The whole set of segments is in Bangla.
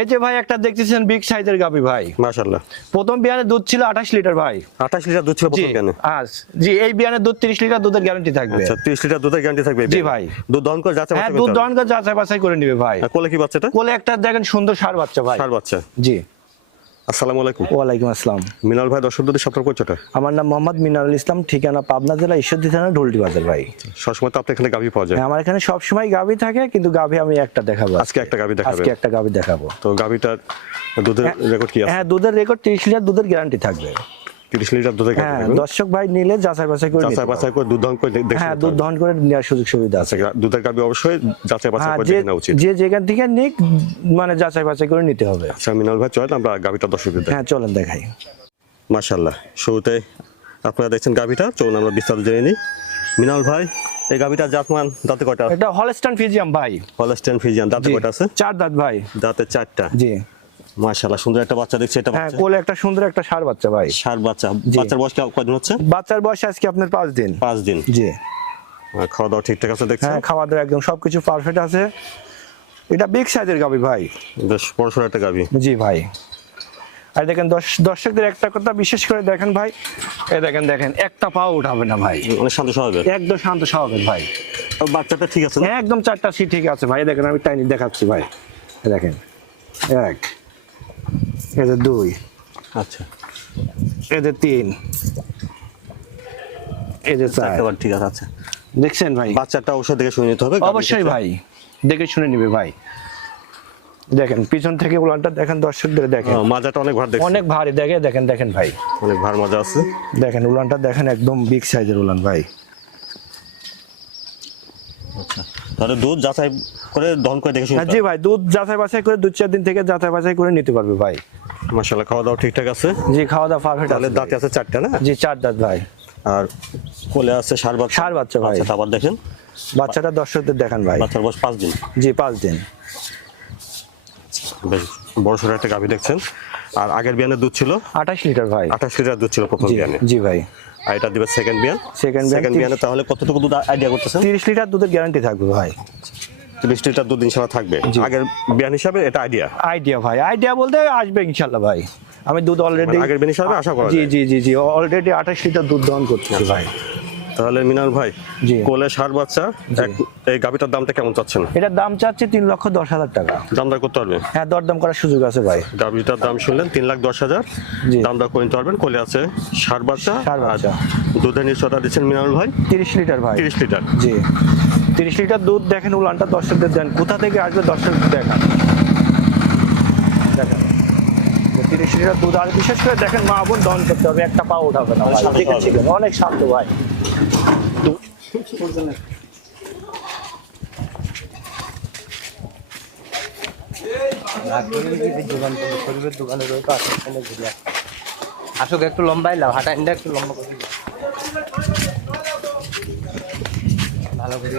এই যে ভাই একটা দেখতেছেন বিগ সাইজের গাবি ভাই। মাশাআল্লাহ। প্রথম বিয়ানে দুধ ছিল আঠাশ লিটার ভাই। 28 লিটার দুধ ছিল প্রথম বিয়ানে? আজ জি এই বিয়ানে দুধ তিরিশ লিটার দুধের গ্যারান্টি থাকবে। আচ্ছা 30 লিটার দুধের গ্যারান্টি থাকবে জি ভাই। দুধ দহন করে যাচ্ছে হ্যাঁ দুধ দহন করে যাচ্ছে বাছাই করে নেবে ভাই। কোলে কি বাচ্চাটা? কোলে একটা দেখেন সুন্দর সার বাচ্চা ভাই। সার বাচ্চা। জি। আসসালামু আলাইকুম। ওয়ালাইকুম আসসালাম। মিনাল ভাই দর্শকদের সপ্তাহ পরিচয়টা? আমার নাম মোহাম্মদ মিনারুল ইসলাম ঠিকানা পাবনা জেলা ঈশ্বরদী থানা ঢোলটি বাজার ভাই। সবসময় তো আপনার এখানে গাভি পাওয়া যায়। হ্যাঁ, আমার এখানে সবসময় গাভী থাকে কিন্তু গাবি আমি একটা দেখাবো আজকে একটা গাভি দেখাবো আজকে একটা গাভী দেখাবো। তো গাভিটার দুধের রেকর্ড কি আছে? হ্যাঁ দুধের রেকর্ড তিরিশ লিটার দুধের গ্যারান্টি থাকবে। 30 লিটার দুধের হ্যাঁ দর্শক ভাই নিলে যাচাই বাছাই করে যাচাই বাছাই করে দুধ দহন করে হ্যাঁ দুধ। দহন করে নেওয়ার সুযোগ সুবিধা আছে। আচ্ছা দুধের গাভি অবশ্যই যাচাই বাছাই হ্যাঁ করে নেওয়া উচিত। যে যেখান থেকে নিক মানে যাচাই বাছাই করে নিতে হবে। আচ্ছা মিনাল ভাই চলেন আমরা দর্শকদের দেখাই। হ্যাঁ চলেন দেখাই। মাশাল্লাহ শুরুতে আপনারা দেখছেন গাভিটা চলুন আমরা বিস্তারিত জেনে নিই। মিনাল ভাই এই গাভিটার জাতমান দাঁতে কয়টা? এটা হলস্টান ফিজিয়াম ভাই। হলস্টেন ফিজিয়ান দাঁতে জি। কয়টা আছে? চার দাঁত ভাই। দাঁতে চারটা। জি। মাশাল্লাহ সুন্দর একটা বাচ্চা দেখছি এটা হ্যাঁ কোলে একটা সুন্দর একটা সার বাচ্চা ভাই। সার বাচ্চা। বাচ্চার বয়স কয়দিন হচ্ছে? বাচ্চার বয়স আজকে আপনার পাঁচ দিন। পাঁচ দিন। জি। খাওয়া দাওয়া ঠিকঠাক আছে দেখছেন? হ্যাঁ খাওয়া দাওয়া একদম সবকিছু পারফেক্ট আছে। এটা বিগ সাইজের গাবি ভাই। বেশ বড়সড় একটা গাভি। জি ভাই। আর দেখেন দর্শ- দর্শকদের একটা কথা বিশেষ করে দেখেন ভাই। এই দেখেন দেখেন একটা পাও উঠাবে না ভাই। অনেক শান্ত স্বভাবের? একদম শান্ত স্বভাবের ভাই। বাচ্চাটা ঠিক আছে না? হ্যাঁ একদম চারটা সিট ঠিক আছে ভাই। দেখেন আমি টাইনি দেখাচ্ছি ভাই। দেখেন এক এদের দুই। আচ্ছা। এদের তিন। এদের চার। ঠিক আছে আচ্ছা। দেখছেন ভাই? বাচ্চাটা ওষুধ দেখে শুনে নিতে হবে অবশ্যই ভাই। দেখে শুনে নিবে ভাই। দেখেন পিছন থেকে উলানটা দেখেন দর্শকদের দেখেন। হ্যাঁ, মাজাটা অনেক ভার অনেক ভারী দেখে দেখেন দেখেন ভাই। অনেক ভার মাজা আছে। দেখেন উলানটা দেখেন একদম বিগ সাইজের উলান ভাই। আচ্ছা তাহলে দুধ যাচাই করে দহন করে দেখে শুনে হ্যাঁ, জি ভাই দুধ যাচাই বাছাই করে দু চার দিন থেকে যাচাই বাছাই করে নিতে পারবে ভাই। মাশাল্লাহ খাওয়া দাওয়া ঠিকঠাক আছে? জি খাওয়া দাওয়া পারফেক্ট তাহলে দাঁতে আছে চারটা না? জি চার দাঁত ভাই। আর কোলে আছে সার বাচ্চা? ষাঁড় বাচ্চা ভাই। আচ্ছা তারপর দেখেন। বাচ্চাটা দর্শকদের দেখান ভাই। বাচ্চার বয়স পাঁচ দিন। জি পাঁচ দিন। বেশ বড় সড়ো একটা গাভি দেখছেন। আর আগের বিয়ানের দুধ ছিল? আঠাশ লিটার ভাই। আঠাশ লিটার দুধ ছিল প্রথম বিয়ানে। জি ভাই। আর এটা দিবে সেকেন্ড বিয়ান। Second বিয়ান সেকেন্ড বিয়ানে তাহলে কতটুকু দুধ আইডিয়া করতেছেন? তিরিশ লিটার দুধের গ্যারান্টি থাকবে ভাই। তিরিশ লিটার দুধ ইনশাল্লাহ থাকবে। আগের বিয়ান হিসাবে এটা আইডিয়া আইডিয়া ভাই আইডিয়া বলতে আসবে ইনশাল্লাহ ভাই। আমি দুধ অলরেডি আগের বিয়ান হিসাবে আশা করা জি জি জি জি অলরেডি আঠাশ লিটার দুধ দহন করতেছি ভাই। তাহলে মিনাল ভাই। কোলে ষাট বাচ্চা এই গাভিটার দামটা কেমন চাচ্ছেন? এটার দাম চাচ্ছে তিন লক্ষ দশ হাজার টাকা। দামদার করতে পারবে? হ্যাঁ দরদাম করার সুযোগ আছে ভাই। গাভিটার দাম শুনলেন তিন লাখ দশ হাজার। দামদার করে নিতে পারবেন। কোলে আছে ষাট বাচ্চা আর বাচ্চা। দুধের নিশ্চয়তা দিচ্ছেন মিনাল ভাই। তিরিশ লিটার ভাই। তিরিশ লিটার। জি। তিরিশ লিটার দুধ দেখেন উলানটা দর্শকদের দেন কোথা থেকে আসবে দর্শক দেখান দেখেন তিরিশ লিটার দুধ আর বিশেষ করে দেখেন মা বোন দহন করতে হবে একটা পা উঠাবে না। শান্ত হবে। ছিলেন, অনেক শান্ত ভাই আসুক একটু লম্বাই লাভ হাঁটা একটু লম্বা করে। ভালো করে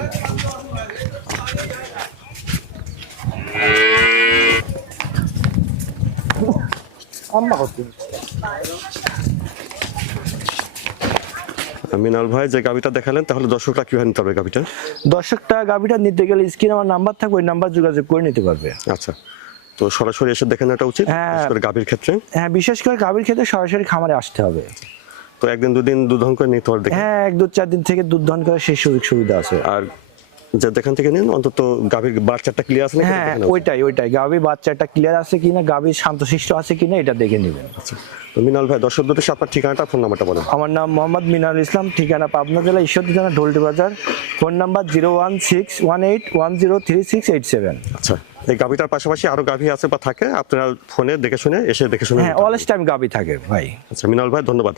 মিনাল ভাই যে গাভিটা দেখালেন তাহলে দর্শকরা কীভাবে নিতে পারবে গাভিটা দর্শকটা গাভিটা নিতে গেলে স্ক্রিনে আমার নাম্বার থাকবে ওই নাম্বার যোগাযোগ করে নিতে পারবে। আচ্ছা তো সরাসরি এসে দেখে নেওয়াটা উচিত হ্যাঁ। বিশেষ করে গাভির ক্ষেত্রে। হ্যাঁ বিশেষ করে গাভীর ক্ষেত্রে সরাসরি খামারে আসতে হবে। তো একদিন দুদিন দুধ করে নিতে পারবে হ্যাঁ এক দু চার দিন থেকে দুধ দহন করার সেই সুযোগ সুবিধা আছে। আর যে যেখান থেকে নিন অন্তত গাভির বাচ্চাটা ক্লিয়ার আছে হ্যাঁ ওইটাই ওইটাই। গাভী বাচ্চাটা ক্লিয়ার আছে কিনা গাভী শান্তশিষ্ট আছে কিনা এটা দেখে নেবেন। আচ্ছা। তো মিনাল ভাই দর্শকদের উদ্দেশ্যে আপনার ঠিকানাটা ফোন নাম্বারটা বলেন। আমার নাম মোহাম্মদ মিনারুল ইসলাম ঠিকানা পাবনা জেলা ঈশ্বরদী থানা ঢোলটি বাজার। Phone number zero one six one eight one zero three six eight seven. আচ্ছা এই গাভিটার পাশাপাশি আরও গাভি আছে বা থাকে আপনারা ফোনে দেখে শুনে এসে দেখে শুনে হ্যাঁ অলস টাইম গাভী থাকে ভাই। আচ্ছা মিনাল ভাই ধন্যবাদ।